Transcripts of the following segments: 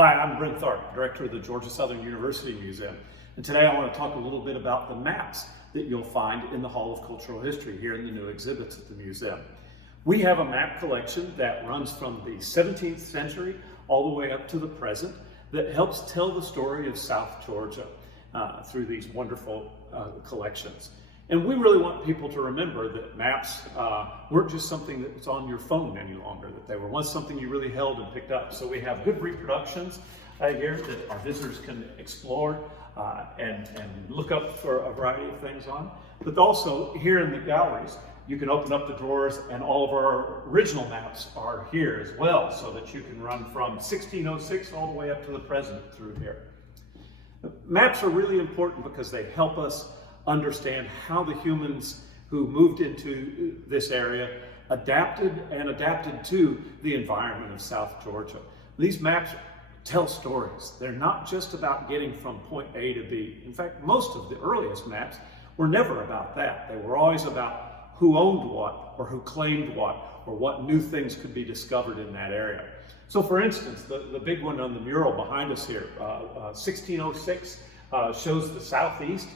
Hi, I'm Brent Tharp, Director of the Georgia Southern University Museum. And today I want to talk a little bit about the maps that you'll find in the Hall of Cultural History here in the new exhibits at the museum. We have a map collection that runs from the 17th century all the way up to the present that helps tell the story of South Georgia through these wonderful collections. And we really want people to remember that maps weren't just something that was on your phone any longer, that they were once something you really held and picked up. So we have good reproductions here that our visitors can explore and look up for a variety of things on. But also here in the galleries, you can open up the drawers and all of our original maps are here as well, so that you can run from 1606 all the way up to the present through here. Maps are really important because they help us understand how the humans who moved into this area adapted to the environment of South Georgia. These maps tell stories. They're not just about getting from point A to B. In fact, most of the earliest maps were never about that. They were always about who owned what, or who claimed what, or what new things could be discovered in that area. So for instance, the big one on the mural behind us here, 1606, shows the southeast.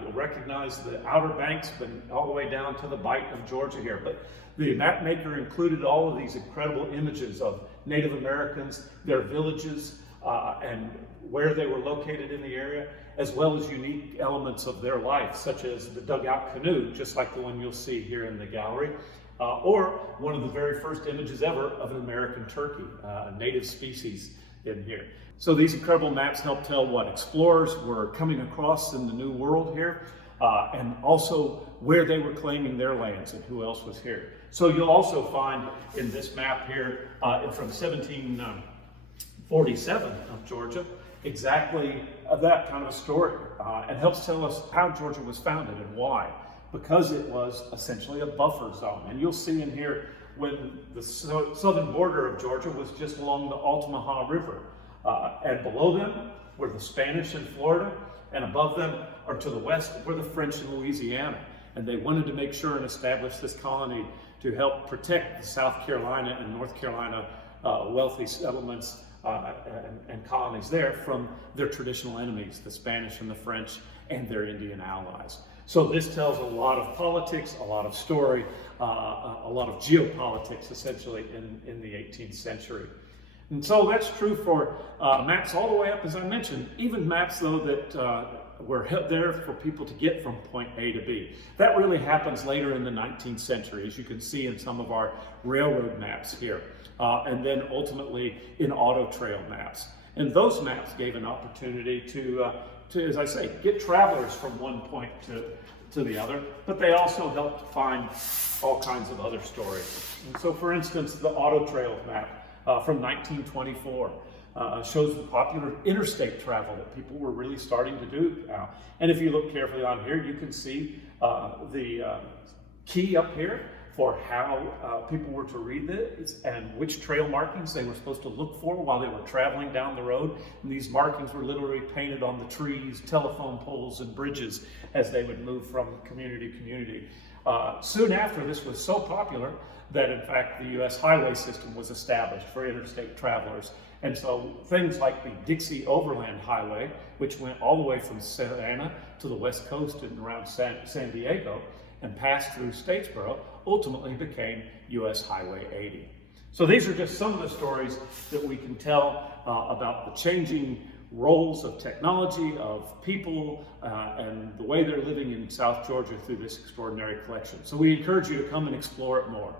You'll recognize the Outer Banks, but all the way down to the Bight of Georgia here. But the map maker included all of these incredible images of Native Americans, their villages, and where they were located in the area, as well as unique elements of their life, such as the dugout canoe, just like the one you'll see here in the gallery, or one of the very first images ever of an American turkey, a native species in here. So these incredible maps help tell what explorers were coming across in the New World here, and also where they were claiming their lands and who else was here. So you'll also find in this map here from 1747 of Georgia, exactly that kind of a story. It helps tell us how Georgia was founded and why, because it was essentially a buffer zone. And you'll see in here when the southern border of Georgia was just along the Altamaha River. And below them were the Spanish in Florida, and above them, or to the west, were the French in Louisiana. And they wanted to make sure and establish this colony to help protect the South Carolina and North Carolina wealthy settlements and colonies there from their traditional enemies, the Spanish and the French and their Indian allies. So this tells a lot of politics, a lot of story, a lot of geopolitics essentially in the 18th century. And so that's true for maps all the way up, as I mentioned, even maps though that were there for people to get from point A to B. That really happens later in the 19th century, as you can see in some of our railroad maps here, and then ultimately in auto trail maps. And those maps gave an opportunity to as I say, get travelers from one point to the other, but they also helped find all kinds of other stories. And so for instance, the auto trail map from 1924 shows the popular interstate travel that people were really starting to do now. And if you look carefully on here, you can see the key up here for how people were to read this and which trail markings they were supposed to look for while they were traveling down the road. And these markings were literally painted on the trees, telephone poles, and bridges as they would move from community to community. Soon after, this was so popular that in fact the U.S. highway system was established for interstate travelers. And so things like the Dixie Overland Highway, which went all the way from Savannah to the west coast and around San Diego and passed through Statesboro, ultimately became U.S. Highway 80. So these are just some of the stories that we can tell about the changing roles of technology, of people, and the way they're living in South Georgia through this extraordinary collection. So we encourage you to come and explore it more.